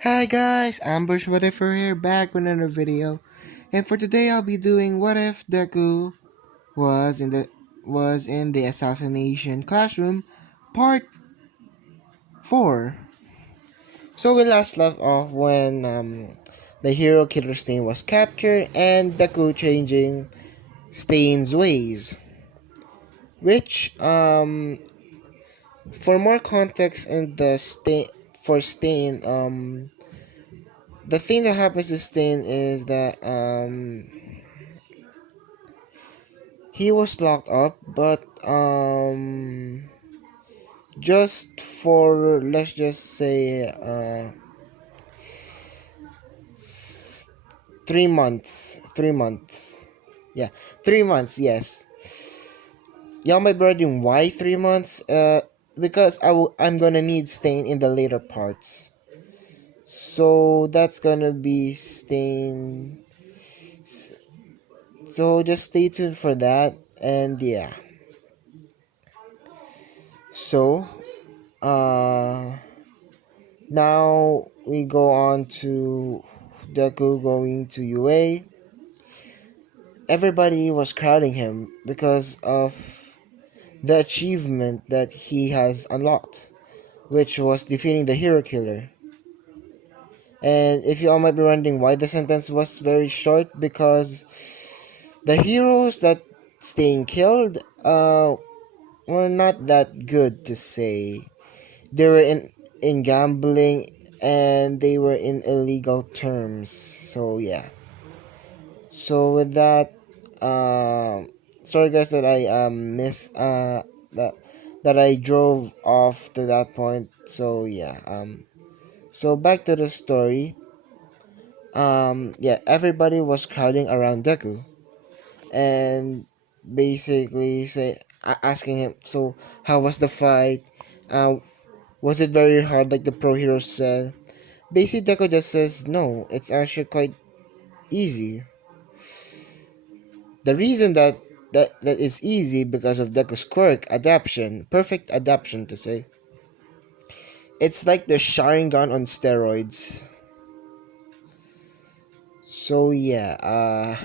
Hi guys, Ambush What If here back with another video. And for today I'll be doing what if Deku was in the assassination classroom part 4. So we last left off when the hero killer Stain was captured and Deku changing Stain's ways. Which for more context in the Stain the thing that happens to Stain is that he was locked up, but just for let's just say 3 months. 3 months. Yeah, 3 months. Yes. Y'all might be wondering why 3 months. Because I'm gonna need Stain in the later parts. So that's gonna be Stain. So just stay tuned for that. And yeah. So uh now we go on to Deku going to UA. Everybody was crowding him because of the achievement that he has unlocked, which was defeating the hero killer. And if you all might be wondering why the sentence was very short, because the heroes that staying killed were not that good to say. They were in gambling and they were in illegal terms. So yeah. So with that, sorry guys that I miss that I drove off to that point. So yeah. So back to the story. Yeah, everybody was crowding around Deku and basically asking him, so how was the fight? Was it very hard like the pro hero said? Basically, Deku just says no. It's actually quite easy. The reason that is easy because of Deku's quirk, adaptation, perfect adaptation to say. It's like the Sharingan on steroids. So yeah,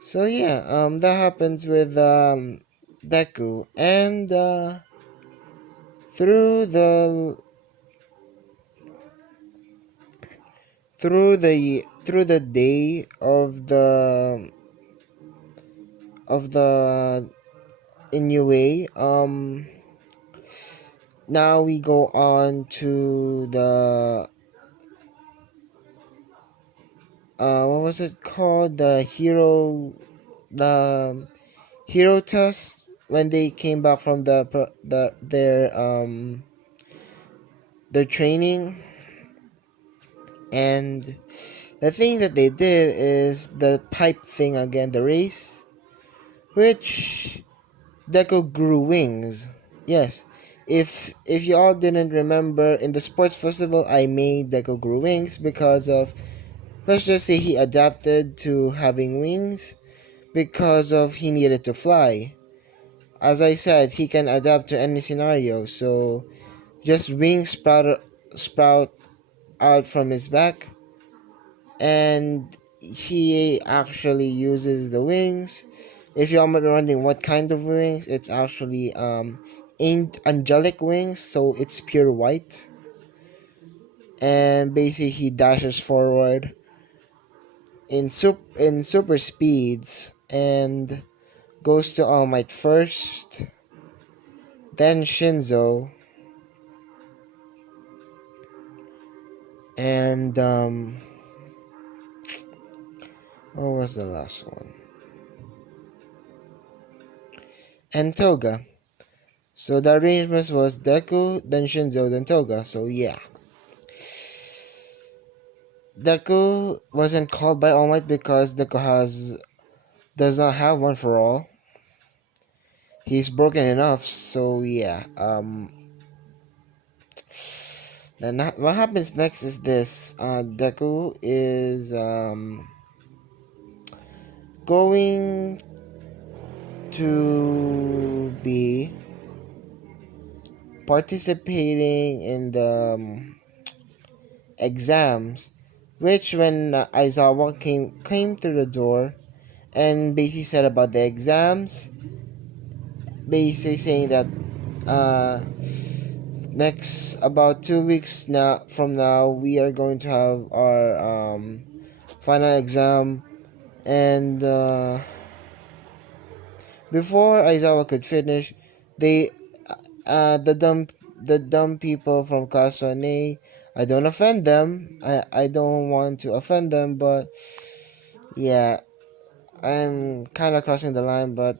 so yeah, that happens with Deku, and through the through the day of the Inoue, now we go on to the what was it called, the hero test when they came back from their training. And the thing that they did is the pipe thing again, the race, which Deku grew wings. Yes. If you all didn't remember, in the sports festival I made Deku grew wings because of, let's just say, he adapted to having wings because of he needed to fly. As I said, he can adapt to any scenario, so just wings sprout out from his back, and he actually uses the wings. If you're wondering what kind of wings, it's actually angelic wings, so it's pure white. And basically, he dashes forward in super speeds and goes to All Might first, then Shinzo, and what was the last one? And Toga. So the arrangement was Deku, then Shinzo, then Toga. So yeah. Deku wasn't called by All Might because Deku does not have one for all. He's broken enough, so yeah. Then what happens next is this. Deku is going to be participating in the exams, which when Aizawa came through the door and basically said about the exams, basically saying that uh, next about 2 weeks now from now we are going to have our final exam, and before Aizawa could finish, they the dumb people from class 1A. I don't offend them. I don't want to offend them, but yeah, I'm kind of crossing the line, but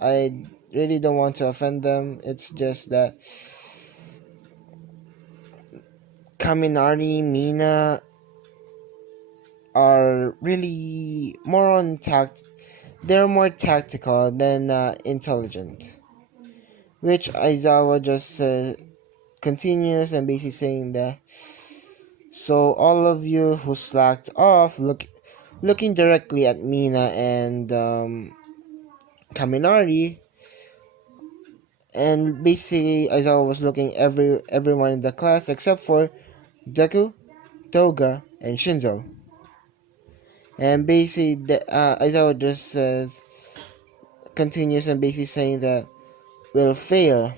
I really don't want to offend them. It's just that Kaminari, Mina are really more on tact. They're more tactical than intelligent, which Aizawa just continues and basically saying that. So all of you who slacked off, looking directly at Mina and Kaminari, and basically Aizawa was looking everyone in the class except for Deku, Toga, and Shinzo. And basically, Aizawa just continues and basically saying that we'll fail.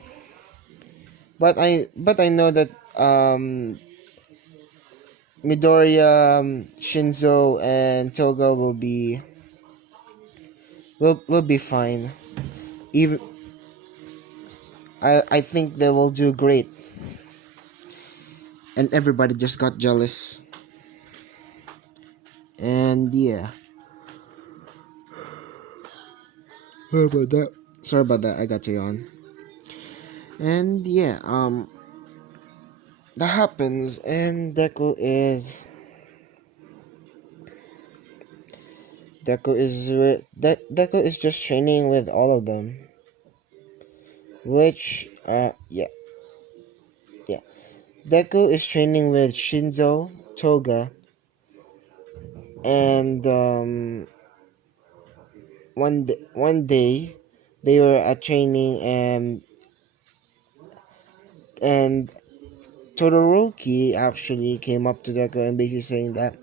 But I know that Midoriya, Shinzo, and Toga will be fine. Even I think they will do great. And everybody just got jealous. And yeah, sorry about that. Sorry about that. I got to yawn. And yeah, that happens, and Deku is just training with all of them, which yeah, Deku is training with Shinzo, Toga, and one day they were at training, and Todoroki actually came up to Deku and basically saying that,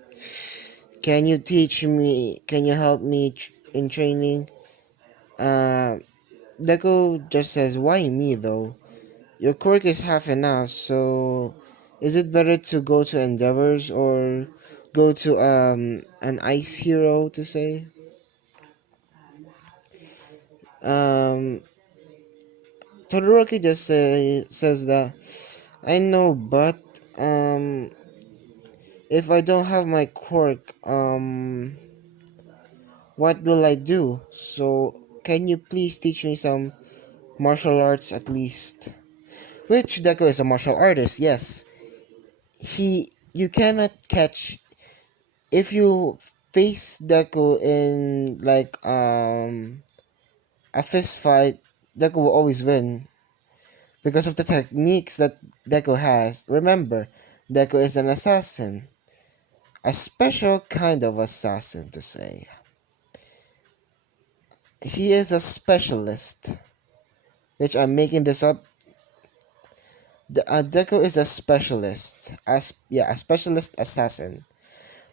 can you teach me? Can you help me in training? Uh, Deku just says, why me though? Your quirk is half enough, so is it better to go to Endeavors or go to an ice hero to say? Um Todoroki just says that, I know, but um if I don't have my quirk, what will I do? So can you please teach me some martial arts at least? Which Deku is a martial artist, yes. You cannot catch, if you face Deku in like a fist fight, Deku will always win because of the techniques that Deku has. Remember, Deku is an assassin, a special kind of assassin to say. He is a specialist, which I'm making this up. Deku is a specialist, a specialist assassin.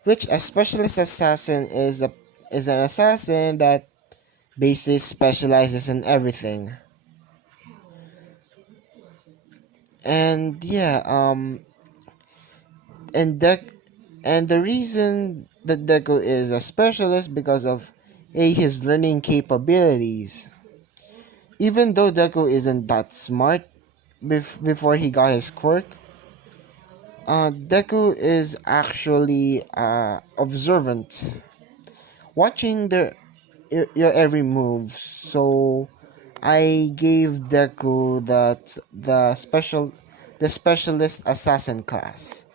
Which a specialist assassin is an assassin that basically specializes in everything. And yeah, and Deck and the reason that Deku is a specialist because of his learning capabilities. Even though Deku isn't that smart before he got his quirk, Deku is actually observant, watching your every move. So I gave Deku the specialist assassin class.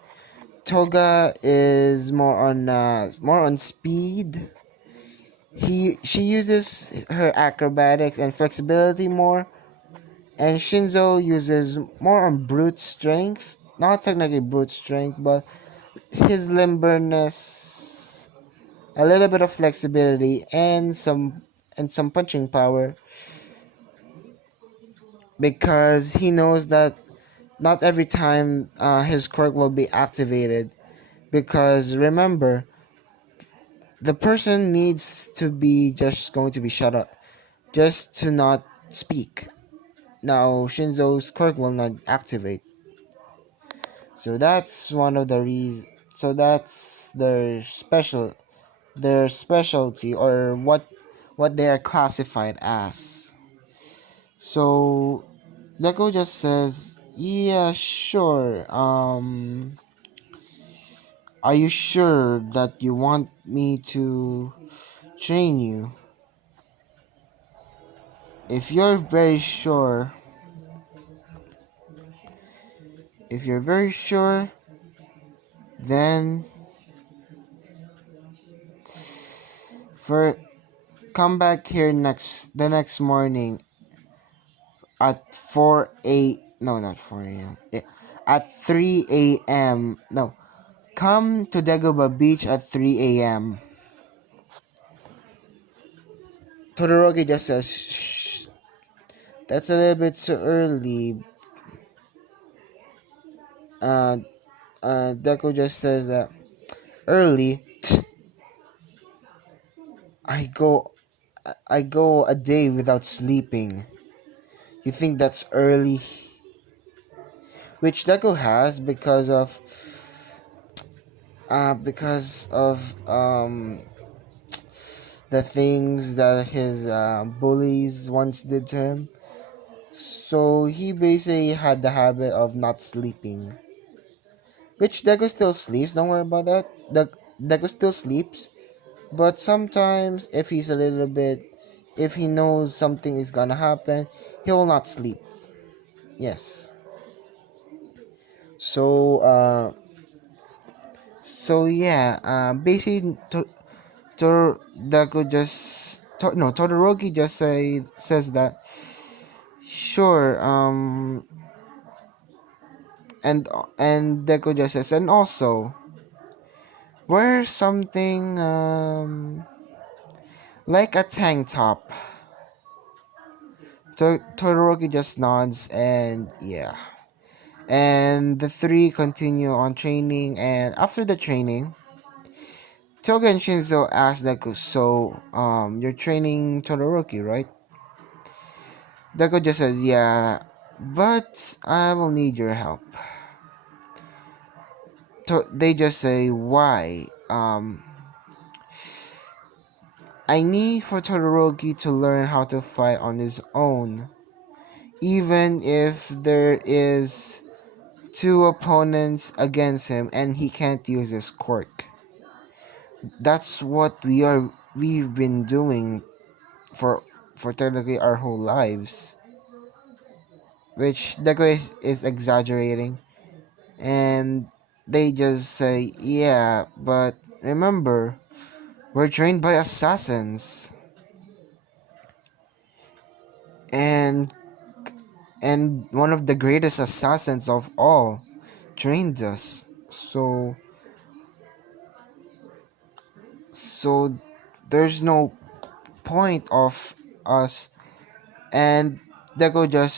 Toga is more on speed. She uses her acrobatics and flexibility more, and Shinzo uses more on brute strength. Not technically brute strength, but his limberness, a little bit of flexibility, and some punching power, because he knows that not every time his quirk will be activated, because remember, the person needs to be just going to be shut up, just to not speak. Now Shinzo's quirk will not activate. So that's one of the reasons. So that's their specialty, or what they are classified as. So Deku just says, "Yeah, sure. Are you sure that you want me to train you? If you're very sure, if you're very sure, then for come back here next morning at 4 no, not 4 a.m. At 3 a.m. No, come to Dagoba Beach at 3 a.m. Todoroki just says, "Shh, that's a little bit too early." Uh, Deku just says that early. I go, I go a day without sleeping. You think that's early? Which Deku has because of the things that his bullies once did to him. So he basically had the habit of not sleeping. Which Deku still sleeps, don't worry about that. Deku still sleeps. But sometimes if he knows something is gonna happen, he will not sleep. Yes. So yeah, basically Deku no, Todoroki just says that sure, and Deku just says, and also wear something like a tank top. Todoroki just nods, and yeah. And the three continue on training, and after the training, Toga and Shinzo ask Deku, so, you're training Todoroki, right? Deku just says, yeah, but I will need your help. They just say, why? I need for Todoroki to learn how to fight on his own, even if there is two opponents against him and he can't use his quirk. That's what we've been doing for technically our whole lives. Which Deku is exaggerating. And they just say, yeah, but remember, we're trained by assassins. And one of the greatest assassins of all trained us. So there's no point of us. And Deku just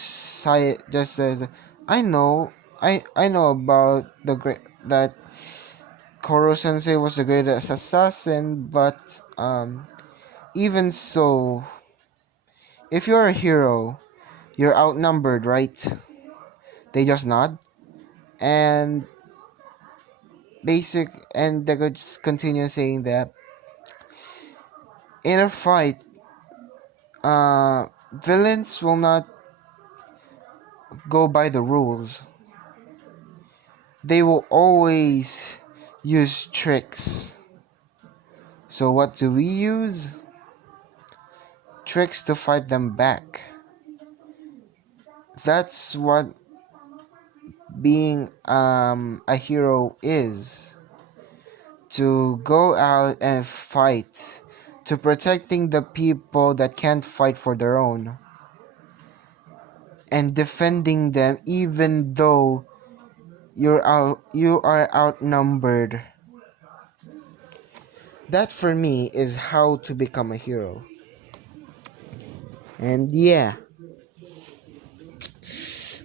says, I know, I know about the great that Koro Sensei was the greatest assassin, but even so, if you're a hero, you're outnumbered, right? They just nod, and Deku just continues saying that in a fight, villains will not go by the rules. They will always use tricks. So what do we use? Tricks to fight them back. That's what being a hero is. To go out and fight. To protecting the people that can't fight for their own. And defending them even though you are outnumbered. That for me is how to become a hero. And yeah,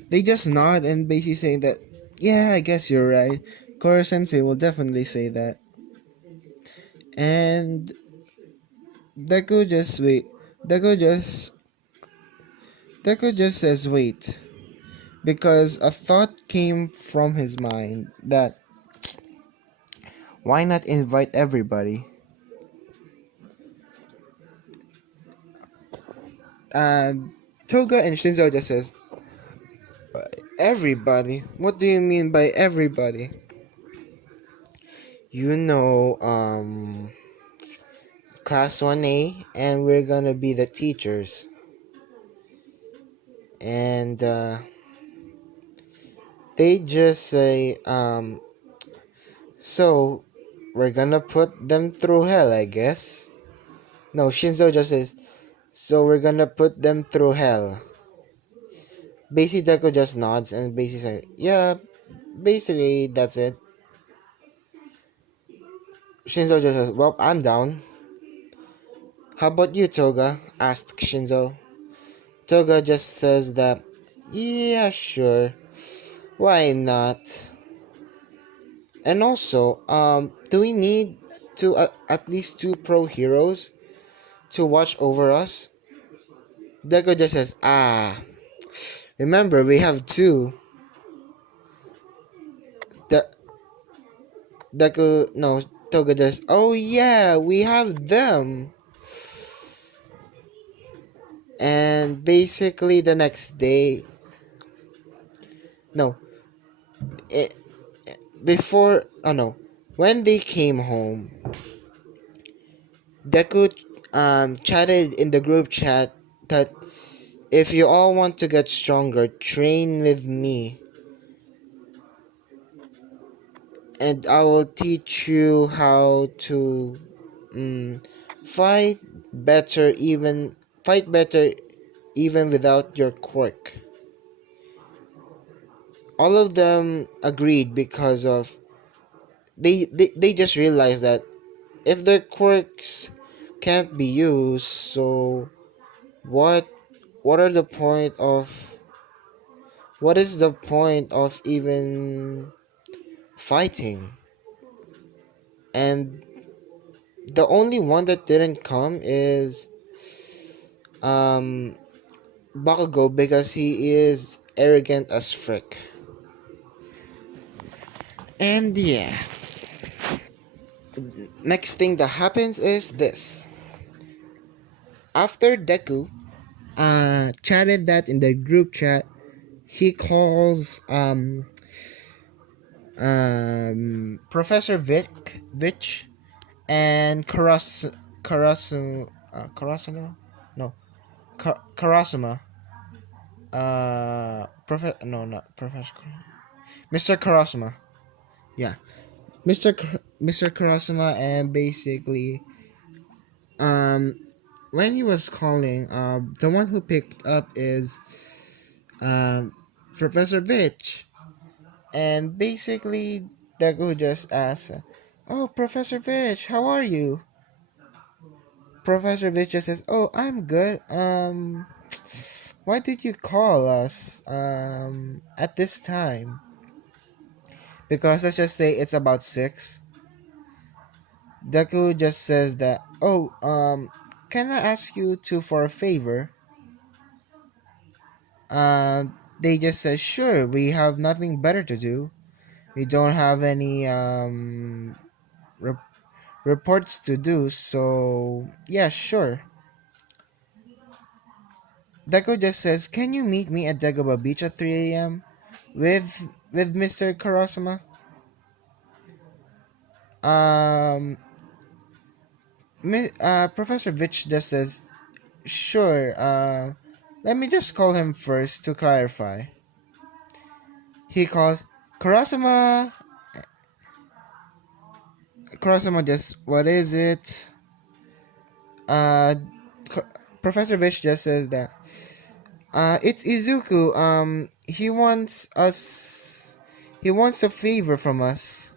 They just nod and basically saying that, yeah, I guess you're right. Koro Sensei will definitely say that. And Deku just wait. Deku just Deku just says wait. Because a thought came from his mind that why not invite everybody? And Toga and Shinzo just says, everybody? What do you mean by everybody? You know, class 1A, and we're gonna be the teachers. And they just say, so we're gonna put them through hell, I guess. No, Shinzo just says, so we're gonna put them through hell. Basically, Deku just nods and basically says, yeah, basically that's it. Shinzo just says, well, I'm down. How about you, Toga? Asked Shinzo. Toga just says that, yeah, sure. Why not? And also, do we need to at least two pro heroes to watch over us? Deku just says, remember we have two. De- Deku, no, Toga just, oh yeah, we have them. And basically the next day, no, it, before, oh no, when they came home, Deku chatted in the group chat that if you all want to get stronger, train with me, and I will teach you how to fight better, even without your quirk. All of them agreed because of they just realized that if their quirks can't be used, so what what are the point of what is the point of even fighting? And the only one that didn't come is um Bakugo because he is arrogant as frick. And yeah, next thing that happens is this. After Deku chatted that in the group chat, he calls Professor Vich and Karasuma no Karasuma no, not Professor Mr. Karasuma, yeah, Mr. Karasuma. And basically um when he was calling, the one who picked up is um Professor Vich. And basically Deku just asks, oh, Professor Vich, how are you? Professor Vich just says, oh, I'm good. Why did you call us at this time? Because let's just say it's about 6. Deku just says that, oh, can I ask you to for a favor? Uh, they just said, sure, we have nothing better to do. We don't have any reports to do, so yeah, sure. Deku just says, can you meet me at Dagobah Beach at 3 a.m. with Mr. Karasuma? Um, Professor Vich just says, sure, let me just call him first to clarify. He calls Karasuma. Karasuma just, what is it? Uh, Professor Vich just says that, it's Izuku. He wants a favor from us.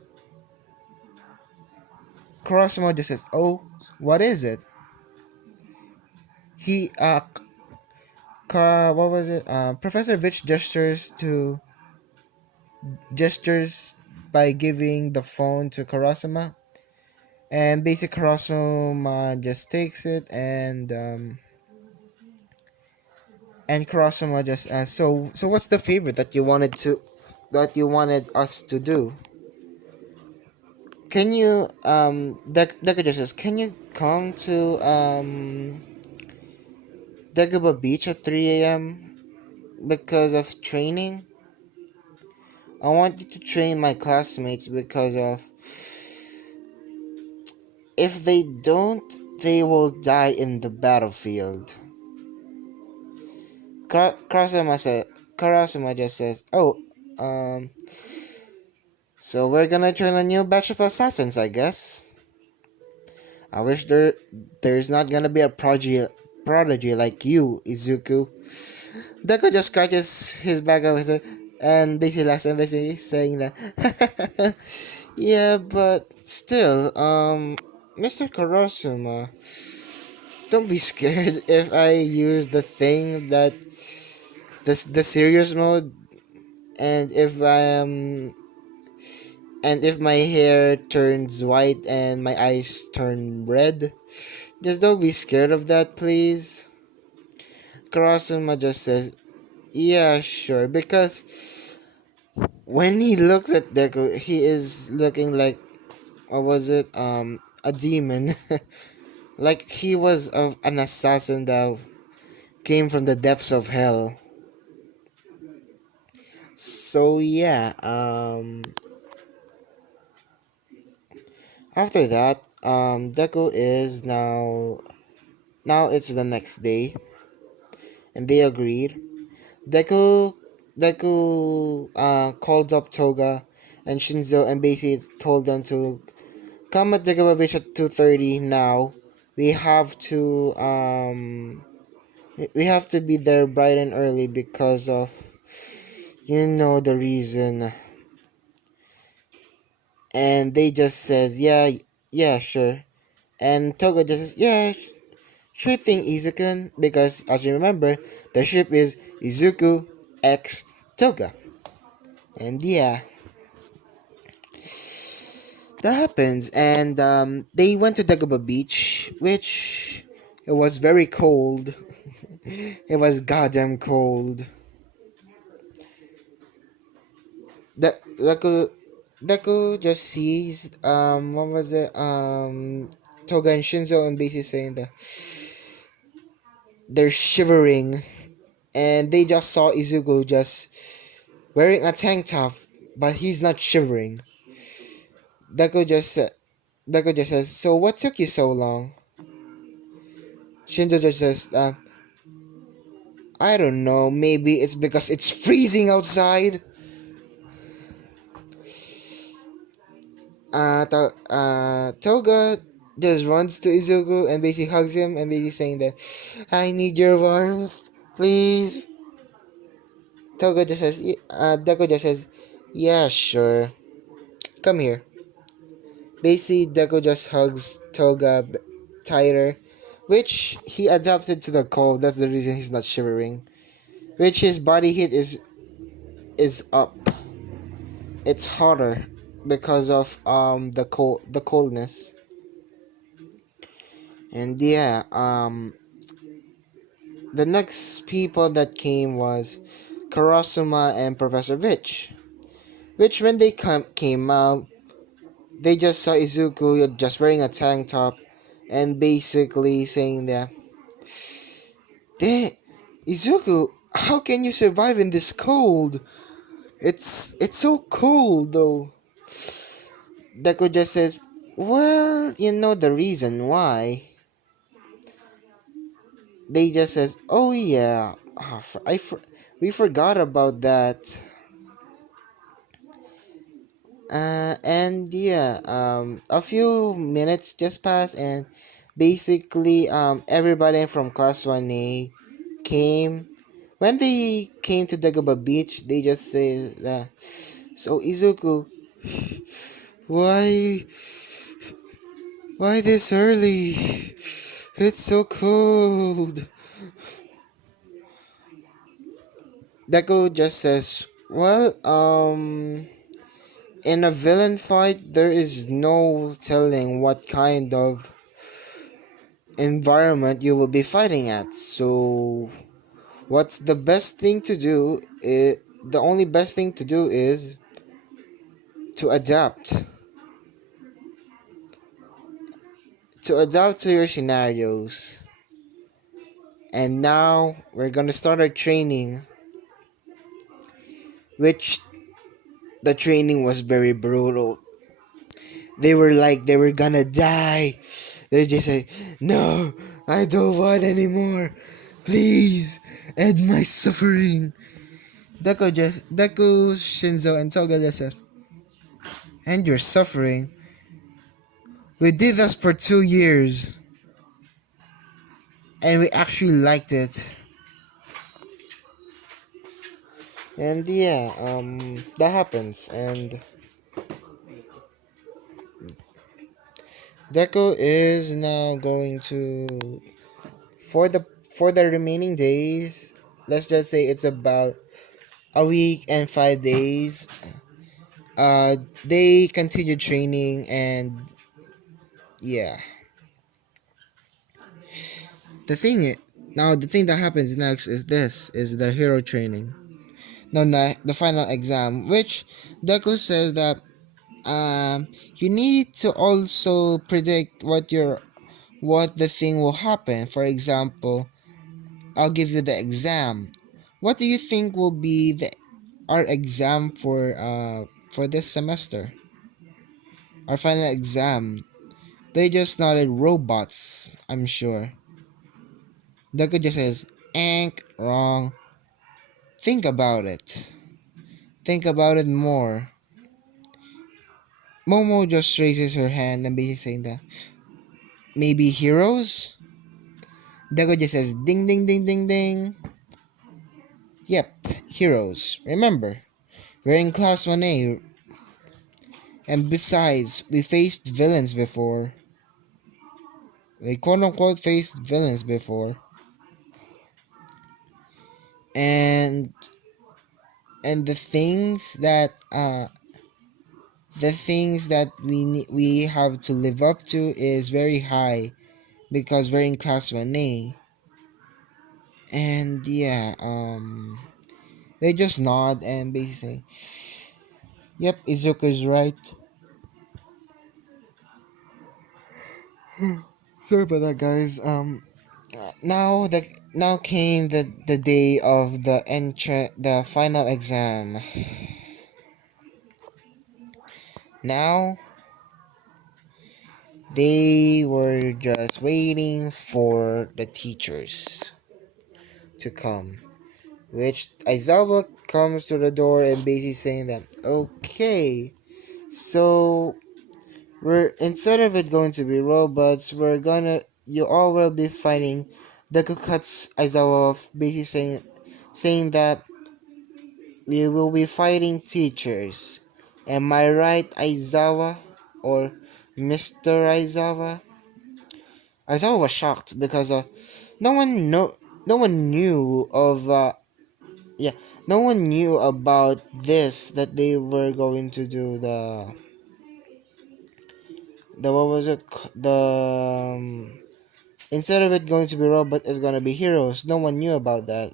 Karasuma just says, oh, what is it? He, what was it? Professor Vitch gestures by giving the phone to Karasuma, and basic Karasuma just takes it, and Karasuma just asks, so what's the favorite that you wanted us to do? Can you Deku just says, can you come to Dagobah Beach at 3 a.m. because of training? I want you to train my classmates because of if they don't, they will die in the battlefield. Karasuma just says, "Oh, um, so we're gonna join a new batch of assassins, I guess. I wish there's not gonna be a prodigy like you, Izuku." Deku just scratches his back with it and basically laughs and basically saying that, yeah, but still, Mr. Karasuma, don't be scared if I use the thing that the serious mode, and if my hair turns white and my eyes turn red, just don't be scared of that, please. Karasuma just says, yeah, sure, because when he looks at Deku, he is looking like, what was it, a demon. Like he was an assassin that came from the depths of hell. So yeah, after that, Deku is now it's the next day, and they agreed. Deku Deku called up Toga and Shinzo and basically told them to come at Dagobah Beach at 2:30 now. We have to we have to be there bright and early because of the reason. And they just says, yeah, sure. And Toga just says, yeah, sure thing, Izuku, because as you remember, the ship is Izuku X Toga. And yeah, that happens. And they went to Dagobah Beach, which it was very cold. It was goddamn cold. Deku just sees what was it, Toga and Shinzo, and basically saying that they're shivering, and they just saw Izuku just wearing a tank top, but he's not shivering. Deku just sa- Deku just says, "So what took you so long?" Shinzo just says, "I don't know. Maybe it's because it's freezing outside." Toga just runs to Izuku and basically hugs him and basically saying that, "I need your warmth, please." Deku just says, "Yeah, sure. Come here." Basically, Deku just hugs Toga tighter, which he adapted to the cold. That's the reason he's not shivering. Which his body heat is up. It's hotter because of the coldness. And yeah, the next people that came was Karasuma and Professor Vitch. Which when they came out, they just saw Izuku just wearing a tank top and basically saying that, "Damn, Izuku, how can you survive in this cold? It's so cold though." Deku just says, "Well, you know the reason why." They just says, "Oh yeah, we forgot about that." And yeah, a few minutes just passed, and basically, everybody from Class 1A came. When they came to Dagobah Beach, they just say, "So Izuku, why, why this early? It's so cold." Deku just says, well, in a villain fight, there is no telling what kind of environment you will be fighting at. So, what's the best thing to do? The only best thing to do is to adapt. To adapt to your scenarios. And now we're gonna start our training, which the training was very brutal. They were like they were gonna die. They just say, "No, I don't want anymore. Please, end my suffering." Deku, Shinzo, and Toga just says, "End your suffering. We did this for 2 years, and we actually liked it." And yeah, that happens, and Deku is now going to for the for the remaining days. Let's just say it's about a week and 5 days. They continue training, and yeah, the thing i- the thing that happens next is this is the hero training. No, the final exam, which Deku says that you need to also predict what the thing will happen. For example, I'll give you the exam. What do you think will be the our exam for this semester? Our final exam. They just nodded robots, I'm sure. Deku just says, Ank, wrong. Think about it. Think about it more. Momo just raises her hand and basically saying that maybe heroes? Deku just says ding ding ding ding ding. Yep, heroes. Remember, we're in class 1A, and besides, we faced villains before. We quote unquote faced villains before. And the things that we have to live up to is very high because we're in class 1A. And yeah, they just nod and basically say, "Yep, Izuku's right." Sorry about that, guys. Now came the day of the final exam. Now they were just waiting for the teachers to come, which Aizawa comes to the door and basically saying that, okay, so we're instead of it going to be robots, you all will be fighting. Deku cuts Aizawa off, basically saying that we will be fighting teachers. Am I right, Aizawa? Or Mr. Aizawa? Aizawa was shocked because no one no no one knew of yeah no one knew about this, that they were going to do the what was it the instead of it going to be robots, it's gonna be heroes. No one knew about that.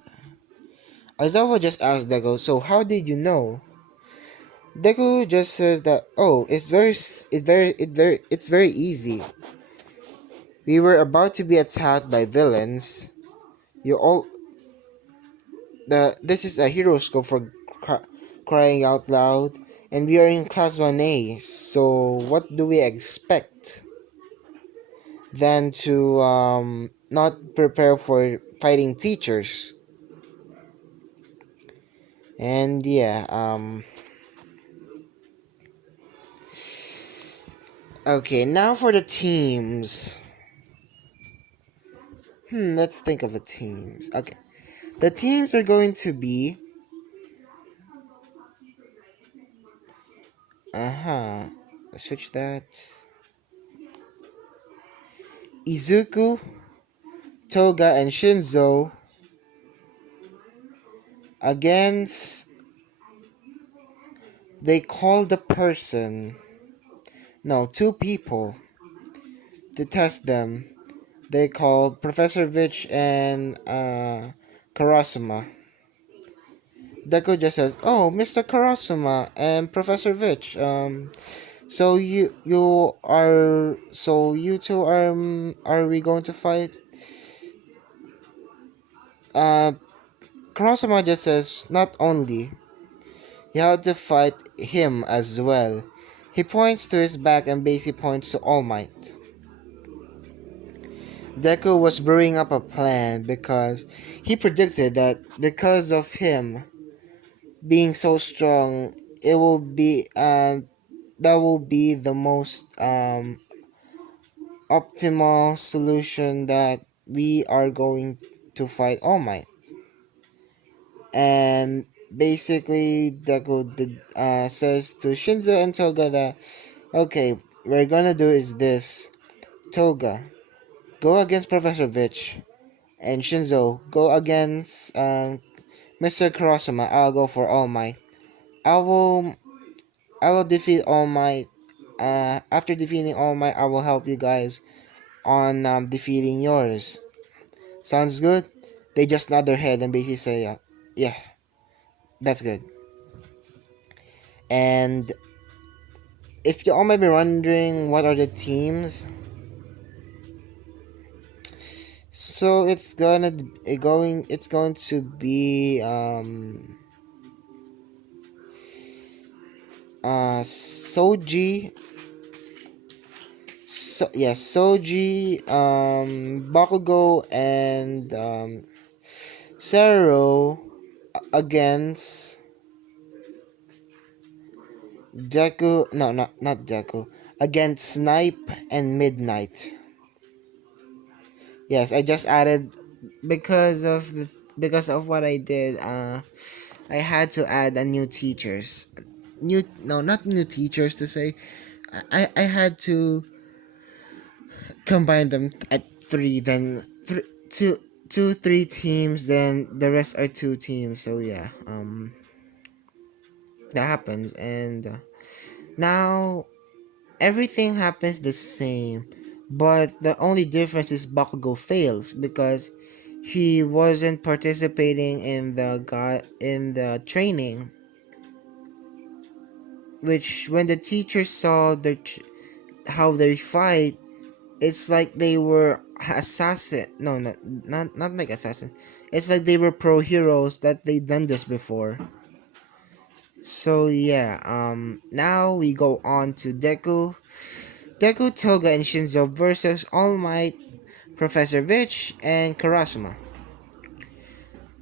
Aizawa just asked Deku, so how did you know? Deku just says that, oh, it's very easy. We were about to be attacked by villains. You all this is a hero school for crying out loud, and we are in class 1A. So what do we expect than to not prepare for fighting teachers? And yeah, okay, now for the teams. Let's think of the teams. Okay. The teams are going to be uh-huh. Let's switch that. Izuku, Toga, and Shinzo Against, they call the person, no, two people to test them. They call Professor Vich and Karasuma. Deku just says, "Oh, Mr. Karasuma and Professor Vich. So you two are we going to fight?" Uh, Karasuma just says, "Not only you have to fight him as well." He points to his back and basically points to All Might. Deku was brewing up a plan because he predicted that because of him being so strong, it will be that will be the most optimal solution that we are going to fight All Might. And basically, Deku says to Shinzo and Toga that, okay, what we're gonna do is this. Toga, go against Professor Vich, and Shinzo, go against Mr. Kurosama. I'll go for All Might. I will I will defeat All Might. After defeating All Might, I will help you guys on defeating yours. Sounds good? They just nod their head and basically say, yeah, that's good. And if you all might be wondering what are the teams, so it's going to be Soji, Soji, Bakugo and Sero against Deku, no, not Deku, against Snipe and Midnight. Yes, I just added because of what I did. I had to add a new teachers, new no, not new teachers to say. I had to combine them at three, then three teams, then the rest are two teams. So yeah, that happens, and now everything happens the same, but the only difference is Bakugo fails because he wasn't participating in the training. Which when the teachers saw how they fight, it's like they were assassin. No, not like assassin. It's like they were pro heroes that they done this before. So yeah, now we go on to Deku, Toga, and Shinzo versus All Might, Professor Vich, and Karasuma.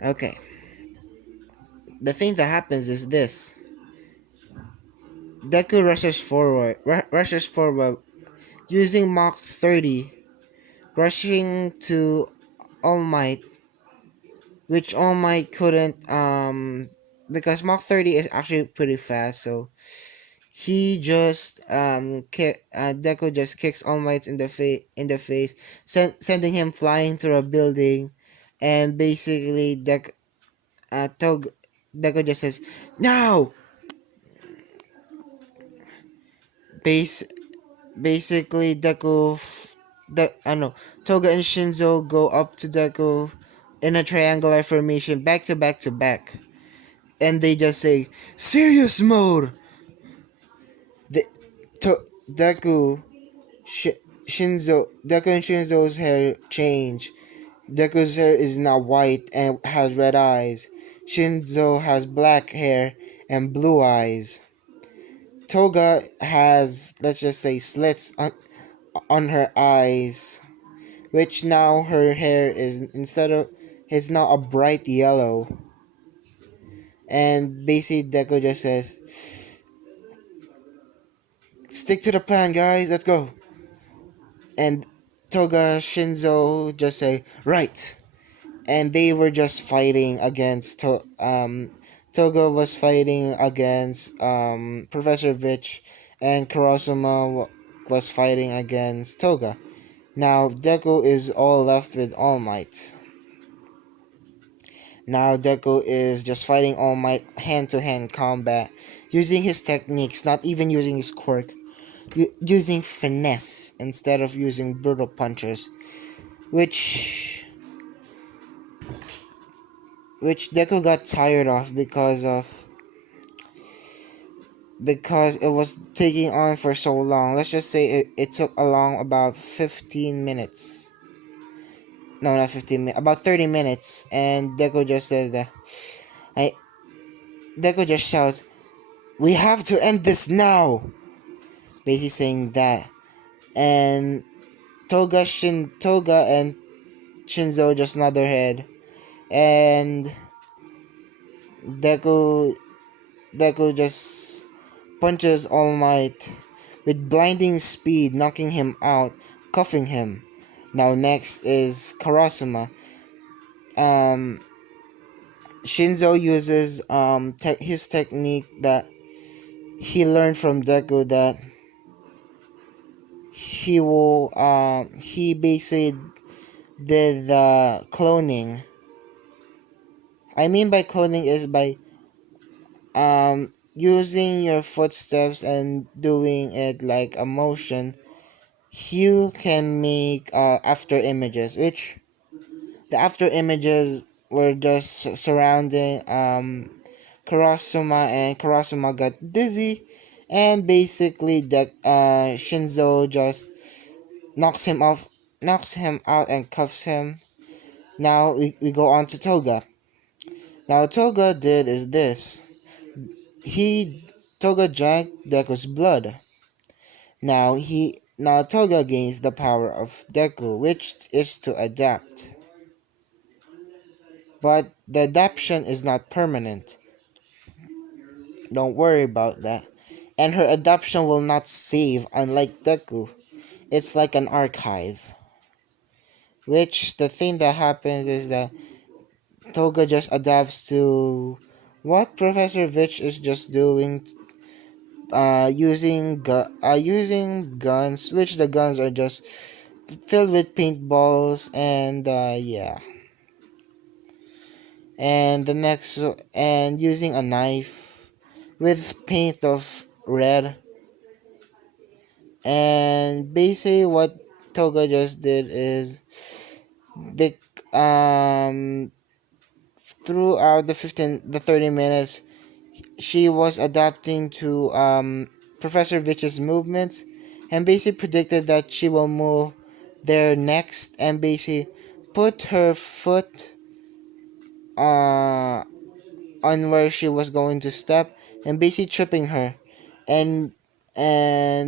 Okay, the thing that happens is this: Deku rushes forward using Mach 30, rushing to All Might, which All Might couldn't because Mach 30 is actually pretty fast, so he just Deku just kicks All Might in the face, sending him flying through a building, and basically Deku just says no. Base Basically I know Toga and Shinzo go up to Deku in a triangular formation, back to back to back, and they just say serious mode. The to, Deku Sh- Deku and Shinzo's hair change. Deku's hair is now white and has red eyes. Shinzo has black hair and blue eyes. Toga has, let's just say, slits on her eyes, which now her hair is now a bright yellow. And basically Deku just says, stick to the plan, guys, let's go. And Toga Shinzo just say, right. And they were just fighting against Toga was fighting against Professor Vich, and Kurosuma was fighting against Toga. Now Deku is all left with All Might. Now Deku is just fighting all might hand-to-hand combat, using his techniques, not even using his quirk, using finesse instead of using brutal punches, which Deku got tired of because it was taking on for so long. Let's just say it took along about 15 minutes. No, not 15 minutes, about 30 minutes, and Deku just said that I Deku just shouts, "We have to end this now!" Basically saying that. And Toga and Shinzo just nod their head. And Deku Deku just punches All Might with blinding speed, knocking him out, cuffing him. Now next is Karasuma. Um, Shinzo uses his technique that he learned from Deku, that he basically did the cloning. I mean by cloning is by using your footsteps and doing it like a motion. You can make after images, which the after images were just surrounding Karasuma, and Karasuma got dizzy, and basically that Shinzo just knocks him out and cuffs him. Now we go on to Toga. Now Toga did is this. Toga drank Deku's blood. Now Toga gains the power of Deku, which is to adapt. But the adaptation is not permanent. Don't worry about that. And her adaptation will not save, unlike Deku. It's like an archive. Which the thing that happens is that Toga just adapts to what Professor Vitch is just doing, using guns, which the guns are just filled with paintballs, and yeah. And the next, and using a knife with paint of red. And basically what Toga just did is big throughout the 30 minutes, she was adapting to Professor Vitch's movements, and basically predicted that she will move there next, and basically put her foot uh on where she was going to step, and basically tripping her, and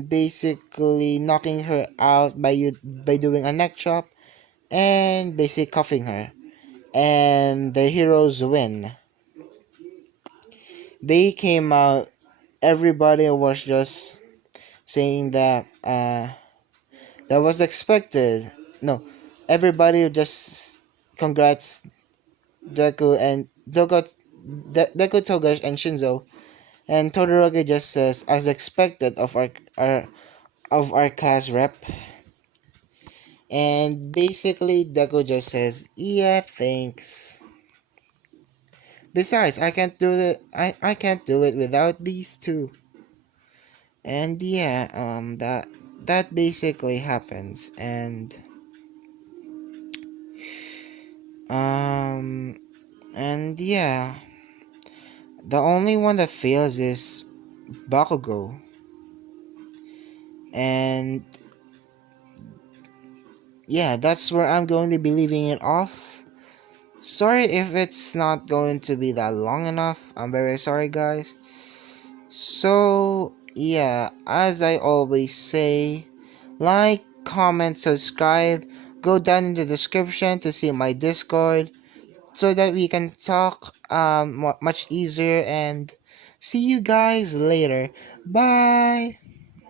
basically knocking her out by doing a neck chop, and basically cuffing her, and the heroes win. They came out. Everybody was just saying that that was expected. No, everybody just congrats Deku and Deku, Togash, and Shinzo. And Todoroki just says, as expected of our class rep. And basically, Deku just says, yeah, thanks. Besides, I can't do it without these two. And yeah, that basically happens. Um, and yeah, the only one that fails is Bakugo. And yeah, that's where I'm going to be leaving it off. Sorry if it's not going to be that long enough. I'm very sorry, guys. So, yeah, as I always say, like, comment, subscribe, go down in the description to see my Discord so that we can talk much easier, and see you guys later. Bye!